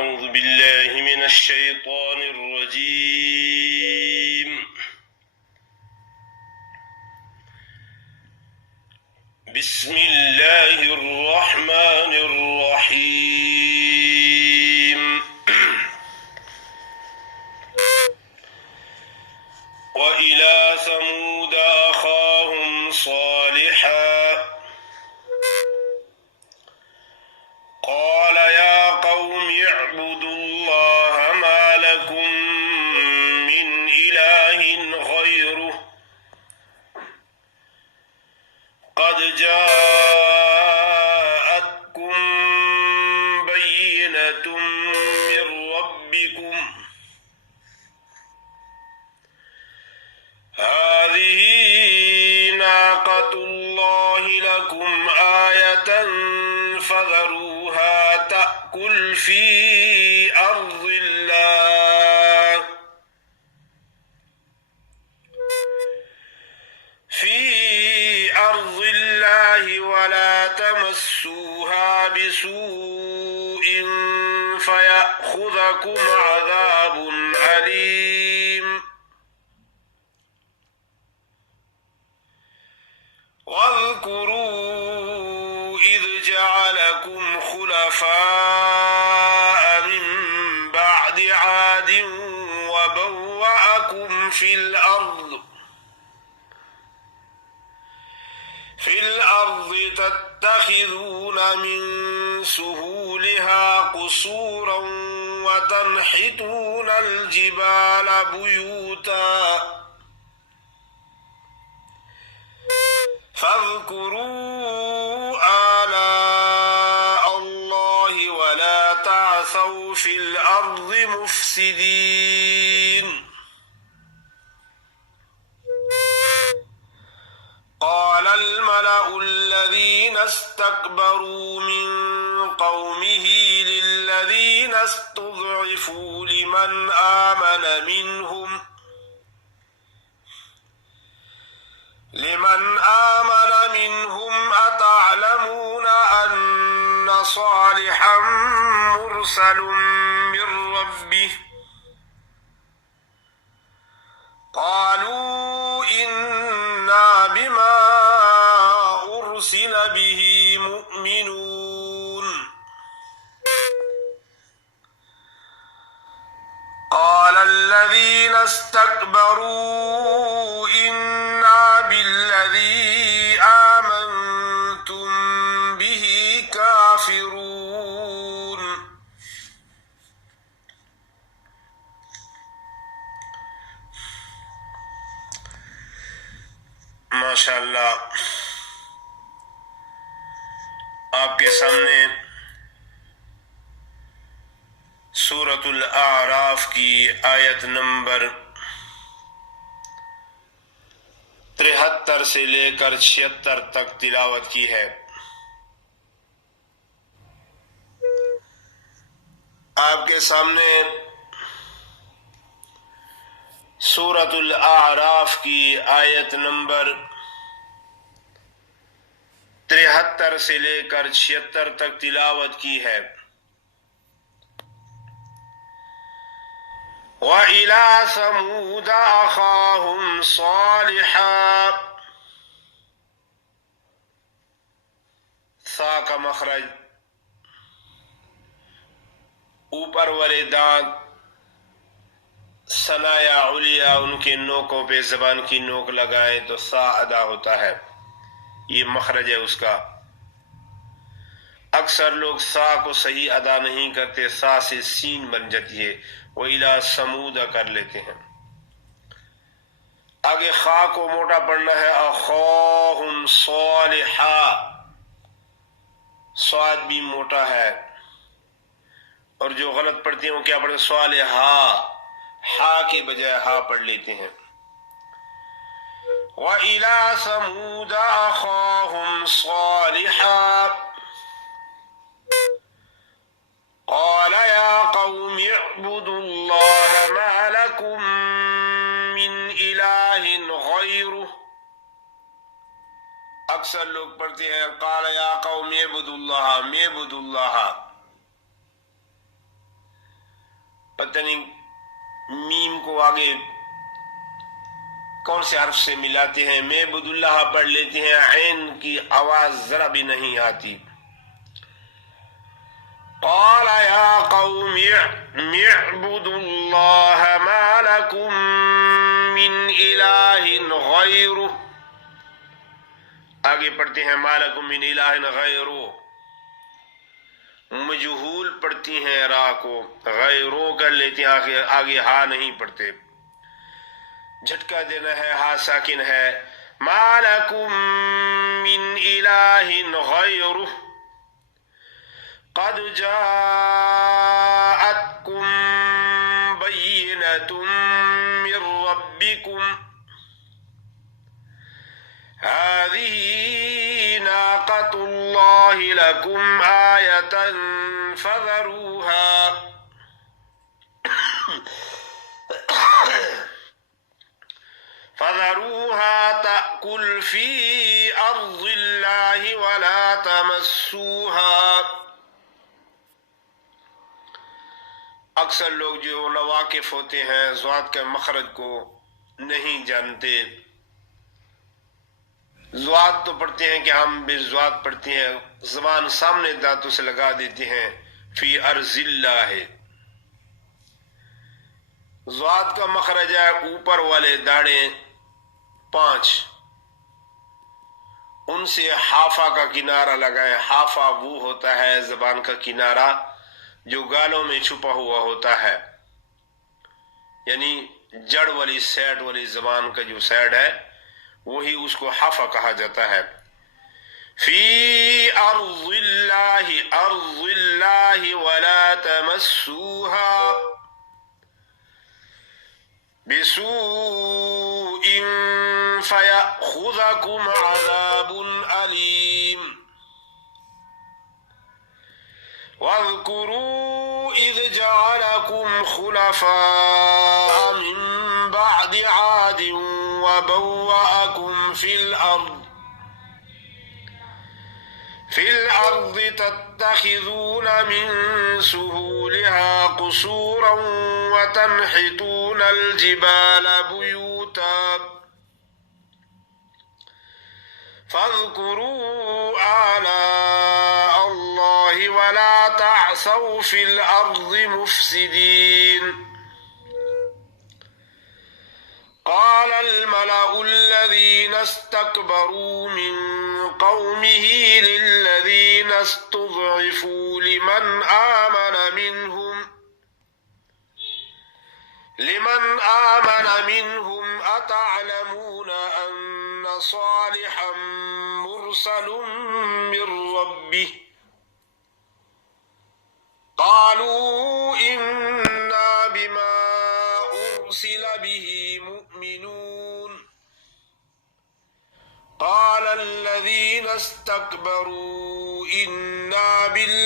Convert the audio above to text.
أعوذ بالله من الشيطان الرجيم. بسم الله الرحمن الرحيم. وإلى ثمود أخاهم صالحا قال يا قوم اعبدوا الله ما لكم من إله غيره قد جاءتكم بينة من ربكم هذه ناقة الله لكم آية فذروها تأكل في أرض الله ولا تمسوها بسوء فيأخذكم عذاب أليم. واذكروا إذ جعلكم خلفاء من بعد عاد وبوأكم في الأرض تتخذون من سهولها قصورا وتنحتون الجبال بيوتا فاذكروا آلاء الله ولا تعثوا في الأرض مفسدين. قال الملأ الذين استكبروا من قومه للذين استضعفوا لمن آمن منهم أتعلمون أن صالحا مرسل من ربه قالوا إنا بما أرسل به مؤمنون. قال الذين استكبروا إنا بالذي آمنتم به كافرون. ماشاءاللہ، آپ کے سامنے سورۃ الاعراف کی آیت نمبر 73 سے لے کر 76 تک تلاوت کی ہے۔ آپ کے سامنے سورۃ الاعراف کی آیت نمبر 73 سے لے کر 76 تک تلاوت کی ہے۔ وَإِلَى ثَمُودَ أَخَاهُمْ صَالِحًا، سا کا مخرج اوپر والے دانت ثنایا علیا ان کے نوکوں پہ زبان کی نوک لگائیں تو سا ادا ہوتا ہے، یہ مخرج ہے اس کا۔ اکثر لوگ سا کو صحیح ادا نہیں کرتے، سا سے سین بن جاتی ہے، وَإِلَى ثَمُودَ کر لیتے ہیں۔ آگے خا کو موٹا پڑھنا ہے، أَخَاهُمْ صَالِحًا، صاد بھی موٹا ہے، اور جو غلط پڑھتے ہیں وہ کیا پڑھتے ہیں؟ صالحا، ہا کے بجائے ہا پڑھ لیتے ہیں۔ وَإِلَى ثَمُودَ أَخَاهُمْ صَالِحًا قَالَ يَا قَوْمِ اعْبُدُوا اللَّهَ مَا لَكُمْ مِنْ إِلَٰهٍ غَيْرُهُ۔ اکثر لوگ پڑھتے ہیں قَالَ يَا قَوْمِ اعْبُدُوا اللَّهَ، پتہ نہیں میم کو آگے کون سے حرف سے ملاتے ہیں، معبود اللہ پڑھ لیتے ہیں، عین کی آواز ذرا بھی نہیں آتی۔ قال یا قوم اعبدوا اللہ ما لکم من الہ غیرہ، آگے پڑھتے ہیں ما لکم من الہ غیرہ، مجہول پڑھتی ہیں را کو، غیرو کر لیتے ہیں، آگے ہا نہیں پڑھتے، جھٹکا دینا ہے، ہا ساکن ہے۔ ما لکم من الہ غیرہ قد جاءتکم بینۃ من ربکم هذه ناقۃ اللہ لکم آیۃ فذروها تأکل فی ارض اللہ ولا تمسوها۔ اکثر لوگ جو ناواقف ہوتے ہیں ضاد کے مخرج کو نہیں جانتے، ضاد تو پڑھتے ہیں کہ ہم بھی ضاد پڑھتے ہیں، زبان سامنے دانتوں سے لگا دیتے ہیں، فی ارض اللہ ہے، ضاد کا مخرج ہے اوپر والے داڑے 5، ان سے حافہ کا کنارہ لگائیں۔ حافہ وہ ہوتا ہے زبان کا کنارہ جو گالوں میں چھپا ہوا ہوتا ہے، یعنی جڑ والی سائڈ والی زبان کا جو سائڈ ہے وہی اس کو حافہ کہا جاتا ہے۔ فی ارض اللہ ولا تمسوها بسوء فیأخذکم عذاب علیم۔ وَاذْكُرُوا إِذْ جَعَلَكُمْ خُلَفَاءَ مِنْ بَعْدِ عَادٍ وَبَوَّأَكُمْ فِي الْأَرْضِ تَتَّخِذُونَ مِنْ سُهُولِهَا قُصُورًا وَتَنْحِتُونَ الْجِبَالَ بُيُوتًا فَاذْكُرُوا آلَاءَ اللَّهِ وَلَا تَعْثَوْا فِي الْأَرْضِ مُفْسِدِينَ۔ قال الملأ الذين استكبروا من قومه للذين استضعفوا لمن آمن منهم أتعلمون أن صالحا مرسل من ربه قالوا إنا بما أرسل به مؤمنون قال الذين استكبروا إنا بالله